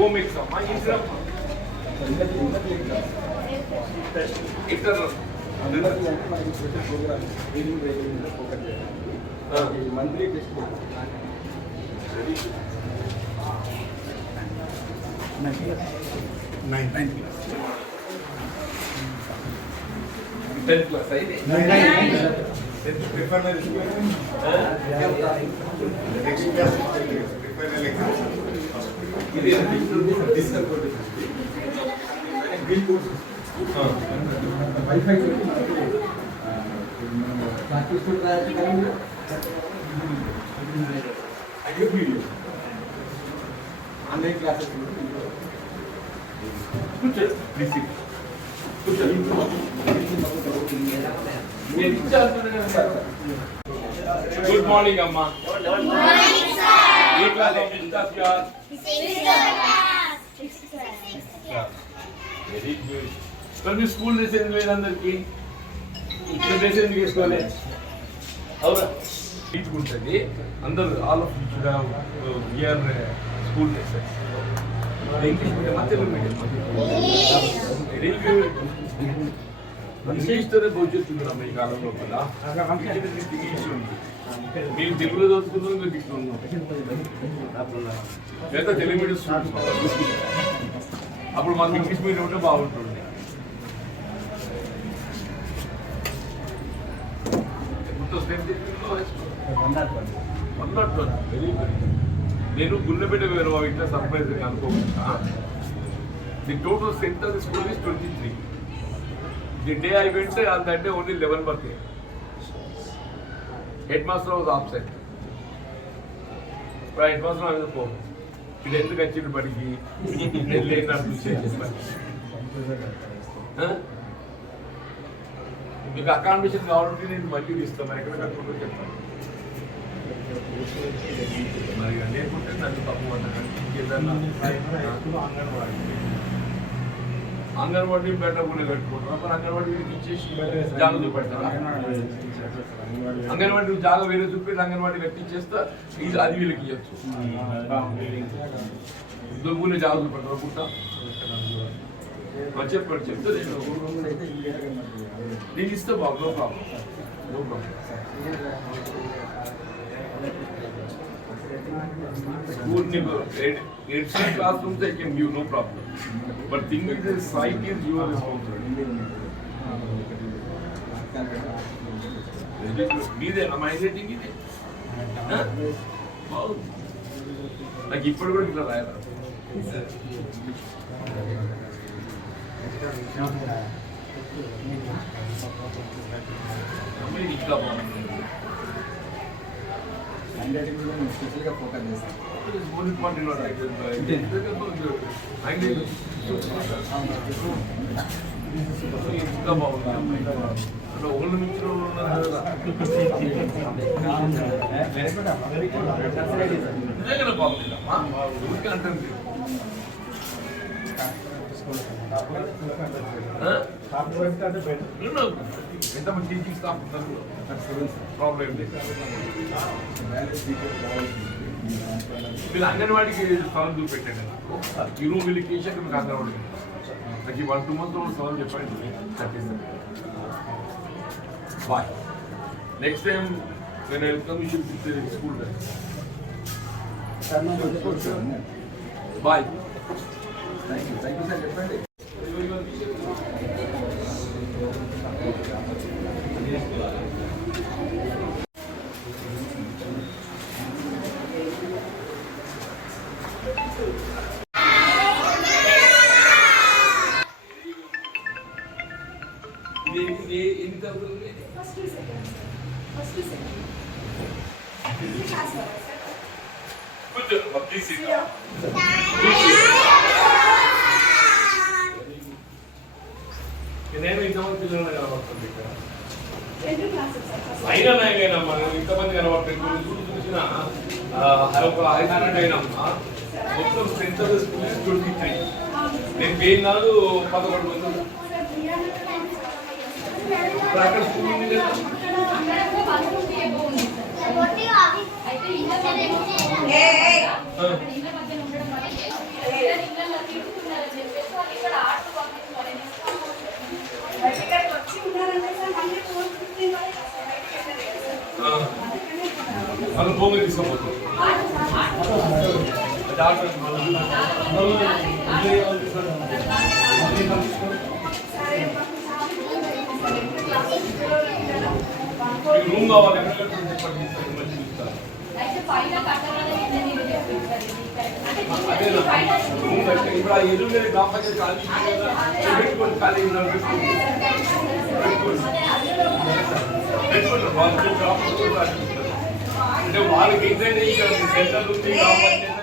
Home exam internal monthly test 10th class అయితే online classes good morning అమ్మా. ఏ class very good. మరి మీ school dress ఎందుకు లేదు అందరికి? ఇక్కడ డ్రెస్ ఎందుకు వేసుకోవాలి? అవునా తీసుకుంటుంది అందరు all of we are school dresses. English medium Telugu medium very good. ఇంగ్లీష్తోనే భవిష్యత్తుందమ్మా ఈ కాలంలో కదా. ఇంగ్లీష్ ఉంది. మేము తెలుగులో చదువుకున్నాం, మేము దిక్కున్నాం లేదా తెలుగు మీడియం స్టూడెంట్స్. అప్పుడు మాకు ఇంగ్లీష్ మీడియం ఉంటే బాగుంటుంది. Very good. నేను గుండెపేట వేరు ఇట్లా సర్ప్రైజ్ అనుకోకుండా the total strength of the school is 23. The day I went there, on that day only 11 were there. Headmaster was absent. Right, headmaster was the phone. He didn't get you to buddy. He didn't have to say this much. మీకు accommodation కావాలంటే నేను మళ్ళీ ఇస్తాను. ఎక్కడ కట్టుకుంటూ చెప్తాను. మరి లేకుంటే నన్ను తప్పు అన్నాను. ఇంకేదన్నా అంగన్వాడీ బెటర్ కూడా కట్టుకుంటారు. మరి అంగన్వాడీ ఇచ్చేసి జాగా చూపెడతారా? అంగన్వాడీ జాగా వేరే చూపెట్టి అంగన్వాడీ కట్టించేస్తా ఇది అది వీళ్ళకి ఇవ్వచ్చు. దుర్గునే జాగా చూపెడతారు పుట్ట చెప్పాడు. చెప్తే నేను ఇస్తే బాబు. No problem, no problem. School extra classrooms I can give, no problem. But thing is, the site is your responsibility. Be am I getting it? Wow. Like ఇప్పుడు కూడా ఇట్లా రాయాలా? అమ్మాయి ఇట్లా బాగుంది. స్పెషల్గా ఫోకస్ చేస్తాం. ఇంకా బాగుంది. ఓల్డ్ మిక్స్లో నిజంగా బాగుంది అమ్మా. ఊరికే అంటుంది. ఎంతమంది టీచింగ్ స్టాఫ్ ఉన్నారు? ప్రాబ్లం మీరు అంగన్వాడికి స్థలం చూపెట్టండి. నాకు ఈ రూమ్ వెలికేషన్ మీకు అంగన్వాడికి నాకు 1-2 months స్థలం చెప్పండి. బాయ్. నెక్స్ట్ టైం నేను welcome you should school bye. Thank you sir. చెప్పండి. నేను ఇంతమంది పిల్లలు కనబడుతుంది ఇక్కడ. అయినా నాయనమ్మా ఇంతమంది కనబడుతుంది. చూసిన హైదరాబాద్ అయినమ్మా మొత్తం స్ట్రెంత్ ఆఫ్ ద స్కూల్ 23. నేను పేరు కాదు 11 మంది. ఇప్పుడు అక్కడ స్కూల్ ఉంది కదా. ఏ భూమి తీసుకోపోతాం రూమ్ కావాలి ఇప్పుడు ఆ ఎదురు మీద కాపాడే ఖాళీ పెట్టుకోండి ఖాళీ అంటే వాళ్ళకి ఏంటంటే ఇక్కడ సెంటర్ ఉంది కాబట్టి